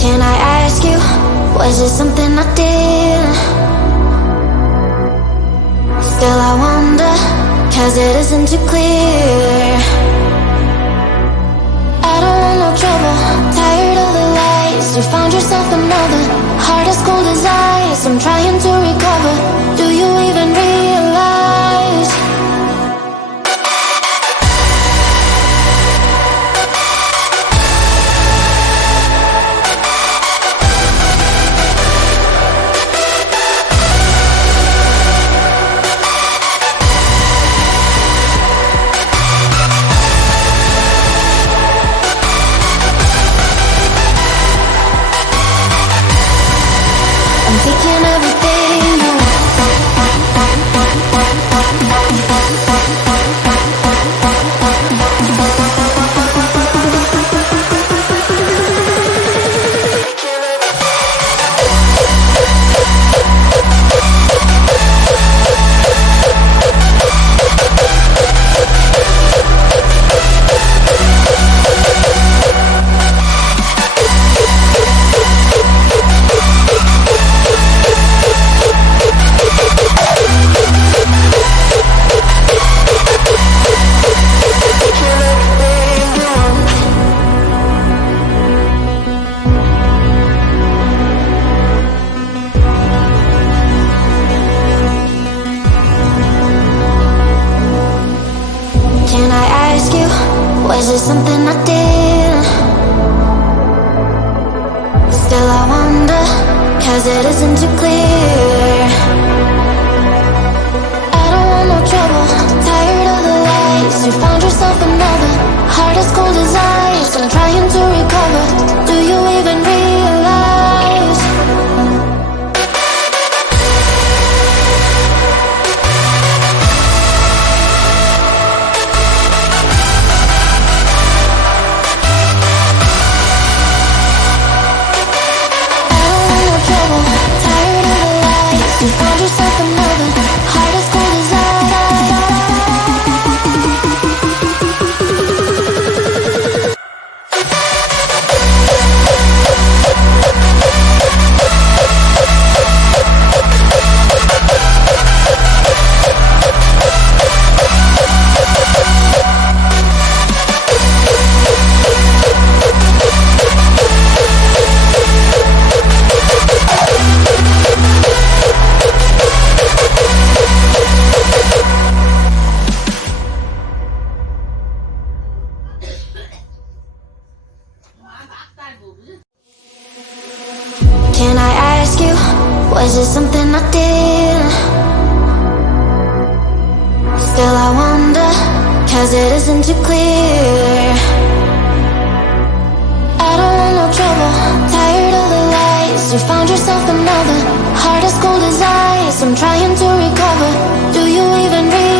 Can I ask you, was it something I did? Still I wonder, cause it isn't too clear. I don't want no trouble, tired of the lies. You found yourself another, heart as cold as ice. I'm trying to recover, do you even realize? I'm thinking everything you Can I ask you, was it something I did? Still I wonder, cause it isn't too clear. I don't want no trouble, tired of the lies. You found yourself another, heart as cold as ice. I'm trying to recover, do you even realize? You found yourself another, heart as cold as ice. Can I ask you, was it something I did? Still I wonder, cause it isn't too clear. I don't want no trouble, tired of the lies. You found yourself another, heart as cold as ice. I'm trying to recover, do you even realize?